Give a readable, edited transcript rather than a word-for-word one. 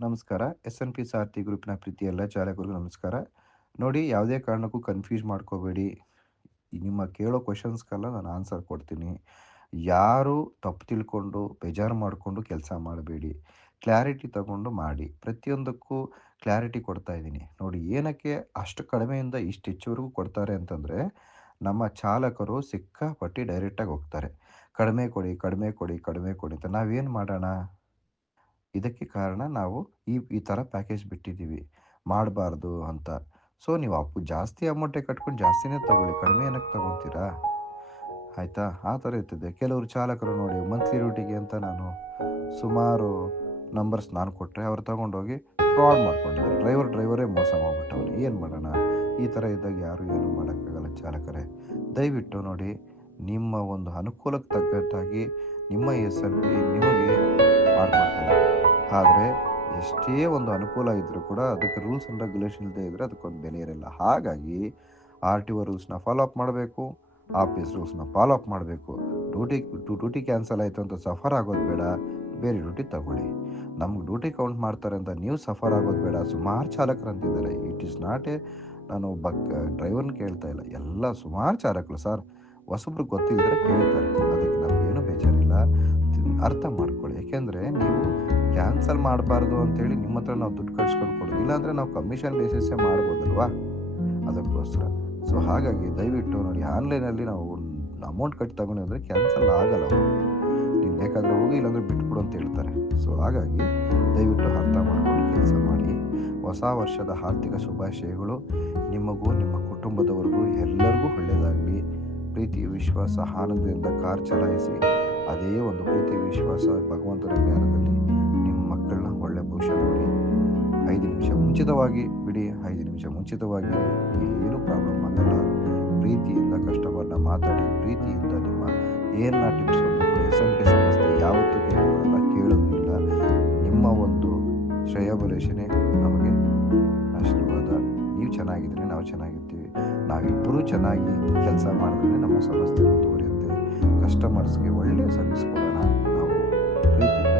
ನಮಸ್ಕಾರ. ಎಸ್.ಎನ್.ಪಿ ಸಾರಥಿ ಗ್ರೂಪ್‌ನ ಪ್ರೀತಿ ಎಲ್ಲ ಚಾಲಕರಿಗೂ ನಮಸ್ಕಾರ. ನೋಡಿ, ಯಾವುದೇ ಕಾರಣಕ್ಕೂ ಕನ್‌ಫ್ಯೂಸ್ ಮಾಡ್ಕೋಬೇಡಿ. ನಿಮ್ಮ ಕೇಳೋ ಕ್ವೆಷನ್ಸ್‌ಗೆಲ್ಲ ನಾನು ಆನ್ಸರ್ ಕೊಡ್ತೀನಿ. ಯಾರು ತಪ್ಪು ತಿಳ್ಕೊಂಡು, ಬೇಜಾರು ಮಾಡಿಕೊಂಡು ಕೆಲಸ ಮಾಡಬೇಡಿ. ಕ್ಲಾರಿಟಿ ತಗೊಂಡು ಮಾಡಿ. ಪ್ರತಿಯೊಂದಕ್ಕೂ ಕ್ಲಾರಿಟಿ ಕೊಡ್ತಾ ಇದ್ದೀನಿ. ನೋಡಿ, ಏನಕ್ಕೆ ಅಷ್ಟು ಕಡಿಮೆಯಿಂದ ಇಷ್ಟು ಹೆಚ್ಚುವರೆಗೂ ಕೊಡ್ತಾರೆ ಅಂತಂದರೆ, ನಮ್ಮ ಚಾಲಕರು ಸಿಕ್ಕಾಪಟ್ಟಿ ಡೈರೆಕ್ಟಾಗಿ ಹೋಗ್ತಾರೆ. ಕಡಿಮೆ ಕೊಡಿ, ಕಡಿಮೆ ಕೊಡಿ, ಕಡಿಮೆ ಕೊಡಿ ಅಂತ. ನಾವೇನು ಮಾಡೋಣ? ಇದಕ್ಕೆ ಕಾರಣ ನಾವು ಈ ಥರ ಪ್ಯಾಕೇಜ್ ಬಿಟ್ಟಿದ್ದೀವಿ. ಮಾಡಬಾರ್ದು ಅಂತ. ಸೊ, ನೀವು ಜಾಸ್ತಿ ಅಮೌಂಟೇ ಕಟ್ಕೊಂಡು ಜಾಸ್ತಿನೇ ತಗೊಳ್ಳಿ. ಕಡಿಮೆ ಏನಕ್ಕೆ ತಗೊತೀರಾ? ಆಯಿತಾ? ಆ ಥರ ಇರ್ತದೆ. ಕೆಲವರು ಚಾಲಕರು ನೋಡಿ, ಮಂತ್ಲಿ ಡ್ಯೂಟಿಗೆ ಅಂತ ನಾನು ಸುಮಾರು ನಂಬರ್ಸ್ ನಾನು ಕೊಟ್ಟರೆ, ಅವ್ರು ತಗೊಂಡೋಗಿ ಫ್ರಾಡ್ ಮಾಡ್ಕೊಂಡಿದ್ದಾರೆ. ಡ್ರೈವರೇ ಮೋಸ ಮಾಡ್ಬಿಟ್ಟವ್ರು. ಏನು ಮಾಡೋಣ? ಈ ಥರ ಇದ್ದಾಗ ಯಾರು ಏನೂ ಮಾಡೋಕ್ಕಾಗಲ್ಲ ಚಾಲಕರೇ. ದಯವಿಟ್ಟು ನೋಡಿ, ನಿಮ್ಮ ಒಂದು ಅನುಕೂಲಕ್ಕೆ ತಕ್ಕಂತಾಗಿ ನಿಮ್ಮ ಎಸ್.ಎನ್.ಪಿ ನಿಮಗೆ ಮಾಡ್ಕೊಡ್ತಾರೆ. ಆದರೆ ಎಷ್ಟೇ ಒಂದು ಅನುಕೂಲ ಇದ್ದರೂ ಕೂಡ ಅದಕ್ಕೆ ರೂಲ್ಸ್ ಆ್ಯಂಡ್ ರೆಗ್ಯುಲೇಷನ್ ಇಲ್ಲದೆ ಇದ್ದರೆ ಅದಕ್ಕೊಂದು ಬೆಲೆ ಇರಲ್ಲ. ಹಾಗಾಗಿ RTO ರೂಲ್ಸ್‌ನ ಫಾಲೋ ಅಪ್ ಮಾಡಬೇಕು. ಆಫೀಸ್ ರೂಲ್ಸ್‌ನ ಫಾಲೋ ಅಪ್ ಮಾಡಬೇಕು. ಡ್ಯೂಟಿ ಕ್ಯಾನ್ಸಲ್ ಆಯಿತು ಅಂತ ಸಫರ್ ಆಗೋದು ಬೇಡ. ಬೇರೆ ಡ್ಯೂಟಿ ತಗೊಳ್ಳಿ. ನಮ್ಗೆ ಡ್ಯೂಟಿ ಕೌಂಟ್ ಮಾಡ್ತಾರೆ ಅಂತ ನೀವು ಸಫರ್ ಆಗೋದು ಬೇಡ. ಸುಮಾರು ಚಾಲಕರು ಅಂತಿದ್ದಾರೆ. ಇಟ್ ಈಸ್ ನಾಟ್ ನಾನು ಡ್ರೈವರ್ನ ಕೇಳ್ತಾ ಇಲ್ಲ. ಎಲ್ಲ ಸುಮಾರು ಚಾಲಕರು ಸರ್ ಹೊಸಬ್ರಿಗೆ ಗೊತ್ತಿಲ್ಲದ್ರೆ ಕೇಳ್ತಾರೆ. ಅದಕ್ಕೆ ನಮಗೇನು ಬೇಜಾರಿಲ್ಲ. ಅರ್ಥ ಮಾಡ್ಕೊಳ್ಳಿ. ಯಾಕೆಂದರೆ ನೀವು ಕ್ಯಾನ್ಸಲ್ ಮಾಡಬಾರ್ದು ಅಂತೇಳಿ ನಿಮ್ಮ ಹತ್ರ ನಾವು ದುಡ್ಡು ಕಟ್ಸ್ಕೊಂಡು ಕೊಡೋದು. ಇಲ್ಲಾಂದರೆ ನಾವು ಕಮಿಷನ್ ಬೇಸಿಸೇ ಮಾಡ್ಬೋದಲ್ವಾ? ಅದಕ್ಕೋಸ್ಕರ. ಸೊ, ಹಾಗಾಗಿ ದಯವಿಟ್ಟು ನೋಡಿ, ಆನ್ಲೈನಲ್ಲಿ ನಾವು ಅಮೌಂಟ್ ಕಟ್ಟಿ ತಗೊಂಡಿದ್ರೆ ಕ್ಯಾನ್ಸಲ್ ಆಗಲ್ಲ ಅವರು. ನೀನು ಬೇಕಾದರೆ ಹೋಗಿ, ಇಲ್ಲಾಂದರೆ ಬಿಟ್ಬಿಡು ಅಂತ ಹೇಳ್ತಾರೆ. ಸೊ, ಹಾಗಾಗಿ ದಯವಿಟ್ಟು ಅರ್ಥ ಮಾಡ್ಕೊಂಡು ಕೆಲಸ ಮಾಡಿ. ಹೊಸ ವರ್ಷದ ಆರ್ಥಿಕ ಶುಭಾಶಯಗಳು. ನಿಮಗೂ ನಿಮ್ಮ ಕುಟುಂಬದವರಿಗೂ ಎಲ್ಲರಿಗೂ ಒಳ್ಳೆಯದಾಗಲಿ. ಪ್ರೀತಿ, ವಿಶ್ವಾಸ, ಆನಂದದಿಂದ ಕಾರ್ ಚಲಾಯಿಸಿ. ಅದೇ ಒಂದು ಪ್ರೀತಿ, ವಿಶ್ವಾಸ, ಭಗವಂತನ ಜ್ಞಾನದಲ್ಲಿ ನಿಮ್ಮ ಮಕ್ಕಳನ್ನ ಒಳ್ಳೆ ಭವಿಷ್ಯ ನೋಡಿ. 5 ನಿಮಿಷ ಮುಂಚಿತವಾಗಿ ಬಿಡಿ. 5 ನಿಮಿಷ ಮುಂಚಿತವಾಗಿ ಏನೂ ಪ್ರಾಬ್ಲಮ್ ಆಗಲ್ಲ. ಪ್ರೀತಿಯಿಂದ ಕಸ್ಟಮರ್ನ ಮಾತಾಡಿ, ಪ್ರೀತಿಯಿಂದ ನಿಮ್ಮ ಏನ ಟಿಪ್ಸ್ ಎಸ್.ಎನ್.ಪಿ ಸಂಸ್ಥೆ ಯಾವತ್ತೂ ಕೇಳೋದು ಇಲ್ಲ. ನಿಮ್ಮ ಒಂದು ಶ್ರೇಯೋಭಿಲಾಷೆನೇ ನಮಗೆ ಆಶೀರ್ವಾದ. ನೀವು ಚೆನ್ನಾಗಿದ್ರೆ ನಾವು ಚೆನ್ನಾಗಿರ್ತೀವಿ. ನಾವಿಬ್ಬರೂ ಚೆನ್ನಾಗಿ ಕೆಲಸ ಮಾಡಿದ್ರೆ ನಮ್ಮ ಸಂಸ್ಥೆ ಮುಂದುವರಿಯುತ್ತೆ. ಕಸ್ಟಮರ್ಸ್ಗೆ ಒಳ್ಳೆಯ ಸರ್ವಿಸ್ ಕೊಡೋಣ ನಾವು ಪ್ರೀತಿಯಿಂದ.